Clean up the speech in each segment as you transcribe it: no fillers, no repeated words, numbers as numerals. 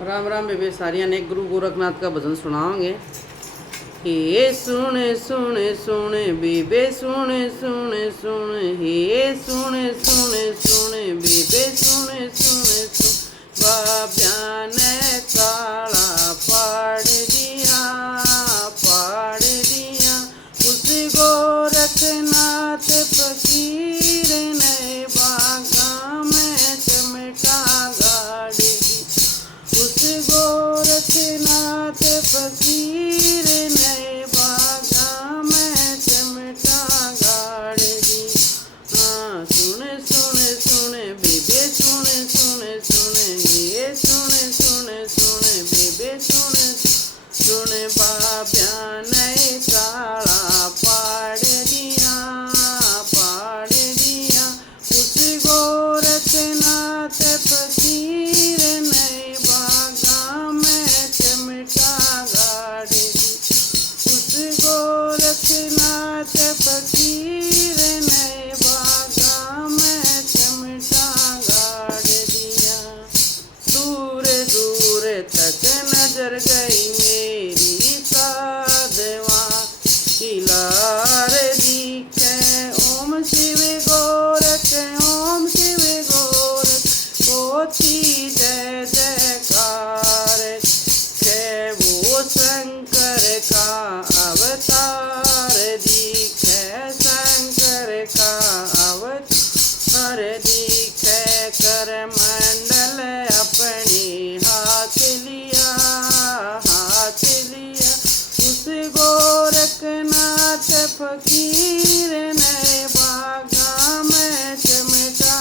राम राम बेबे सारिया ने गुरु गोरखनाथ का भजन सुनाओगे। हे सुने सुने सुने बेबे सुने सुने सुने हे सुने सुने सुने बेबे सुने सुने सुन बाब्या ने काला पाड़ दिया उस गोरखनाथ फकीर ने बागा में चमटा गाड़ दी। उस गोरखनाथ फकीर ने बागा में चमटा गाड़ दी। हाँ सुने सुने सुने बेबे सुने सुने सुने ये सुने सुने सुने बेबे सुने सुने बाब्या ने काला पाड़ दिया उस गोरखनाथ फकीर ने बागा में चमटा गाड़ दी। उस गोरखनाथ फकीर ने बागा में चमटा गाड़ दिया। दूर दूर तक नजर गई मेरी साधवा किलार दिखे ओम शिव गोरख होती जय जयकार है वो शंकर का अवतार दिखे शंकर का अवतार दिखे कर मंडल अपने हाथ लिया उस गोरखनाथ फकीर ने बागा में चमटा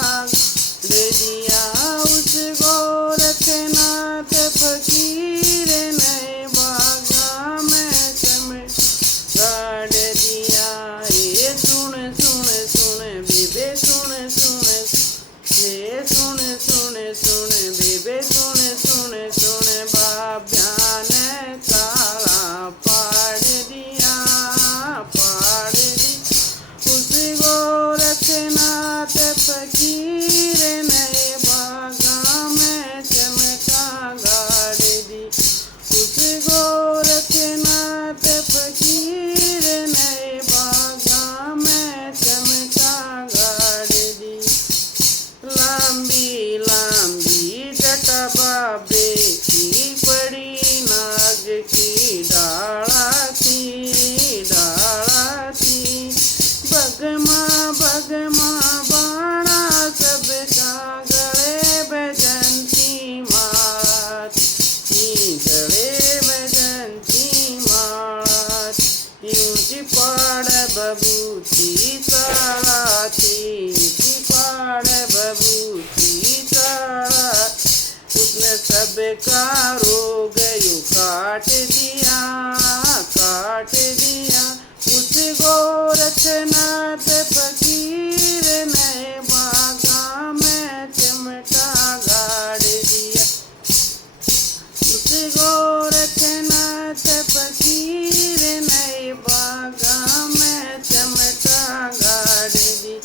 दिया। उस गोरखनाथ फकीर ने बागा में चमटा दिया। ये सुन सुन सुन बेबे सुन सुन ये सुन सुन सुन बेबे सुन सुन सुन बाब्या ने काला पाड़ दिया उस गोरखनाथ फकीर ने बागा में चमटा गाड़ दी। उस गोरखनाथ फकीर ने बागा में चमटा गाड़ दी। लंबी लंबी जटा बाबे की बड़ी नाग की डाला थी बगमा बाणा सबका गले बजंती माला यूं पाड़ बबूती साला थी पाड़ बबूती साला उसने सबका रोग यूं काट दिया उस गोरखनाथ फकीर ने बागा में चमटा गाड़ दिया। उस गोरखनाथ फकीर ने बागा में चमटा गाड़ दी।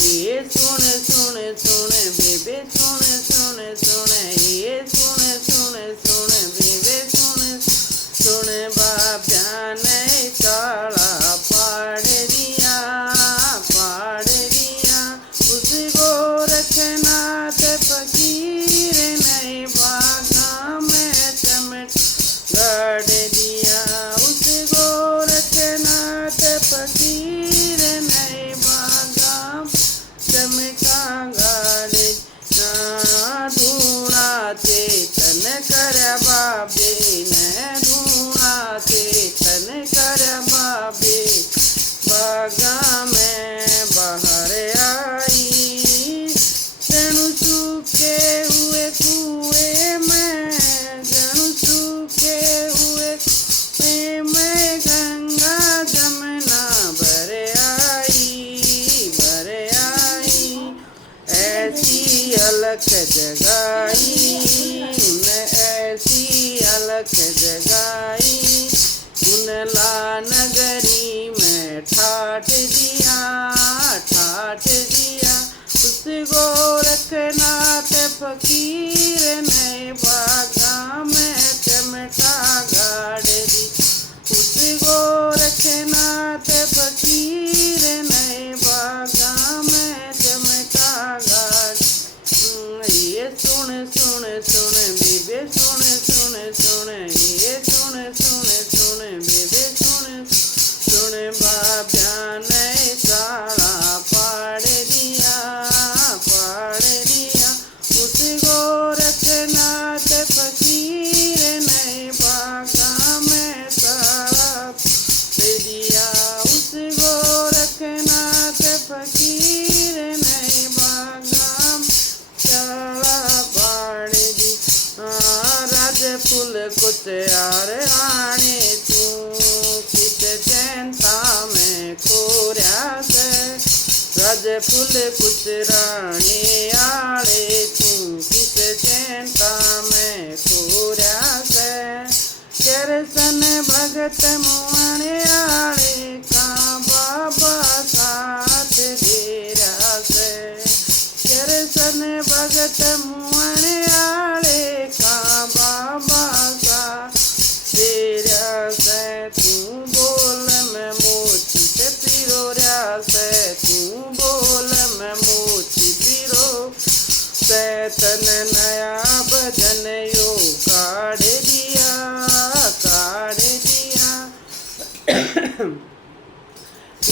ये सुन सुन सुन बेबे सुन सुन सुन ये सुन सुन सुन बेबे सुन सुन बाब्या ने काला पाड़ दिया उस गोरखनाथ फकीर ने बागा में चमटा गाड़ दिया। उस गोरखनाथ फकीर ने बागा चमटा गाड़ ढूंढा चेतन कर बाबे ने ढूंढा चेतन कर बाबे बागा में बाहर आई जणु सूखे हुए कुएं में गंगा जमुना भर आई ऐसी अलख जगाई उनला नगरी में ठाठ दिया उस गोरखनाथ फकीर ने बागा सुन सुन बेबे सुन सुन सुन ये सुन सुन सुन बेबे सुन सुन बाब्या ने साला पाड़ दिया उस गोरखनाथ फकीर ने बागा में साला दे दिया उस गोरखनाथ फकीर ने बागा साला पाड़ दी राज फूल कुछ यार रानी तू किस चिंता में खोरिया से राज फूल कुछ रानी आड़े तू किस चिंता में खोरिया से कृष्ण भगत मुआने आड़े का बाबा साथ देरा से कृष्ण भगत मुआने आड़े का बाबा साथ देरा से तू बोल मैं मोची से पीरो रहा से तू बोल मैं मोची पीरो सैतन नया भजन यो काढ़ दिया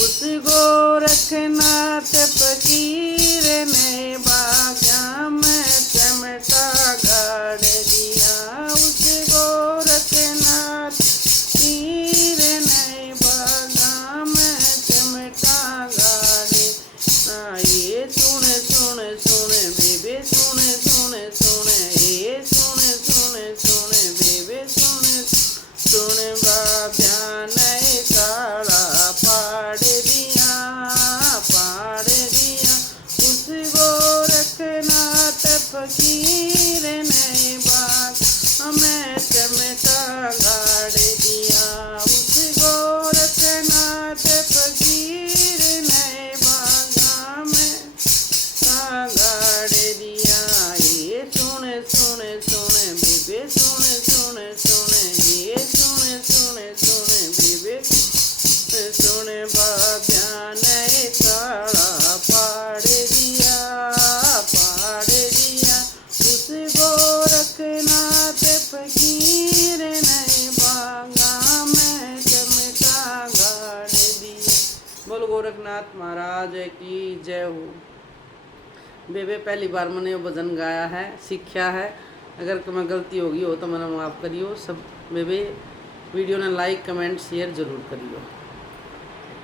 उस गोरखनाथ फकीर ने बागा में चमटा गाड़ दिया उस गोरखनाथ फकीर ने बागा में चमटा गाड़े ये सुन सुन सुन बेबे सुन सुन सुन ये सुन सुन सुन बेबे सुन सुन बाब्या ने साला पाड़ दिया उस गोरखनाथ फकीर ने बाग में चमटा गाड़ दिया उस गोरखनाथ फकीर ने बागा में गाड़ दिया ये सुन सुन सुन बेबे सुन सुन सुन ये सुन सुन सुन बेबे सुन बाब्या ने साला पाड़ दिया उस गोरखनाथ फकीर ने बागा में चमटा गाड़ दिया। बोल गोरखनाथ महाराज की जय हो। बेबे पहली बार मैंने वो भजन गाया है, सीखा है। अगर तुम्हें गलती होगी हो तो मैंने माफ़ करियो। सब बेबे वीडियो ने लाइक कमेंट शेयर जरूर करियो।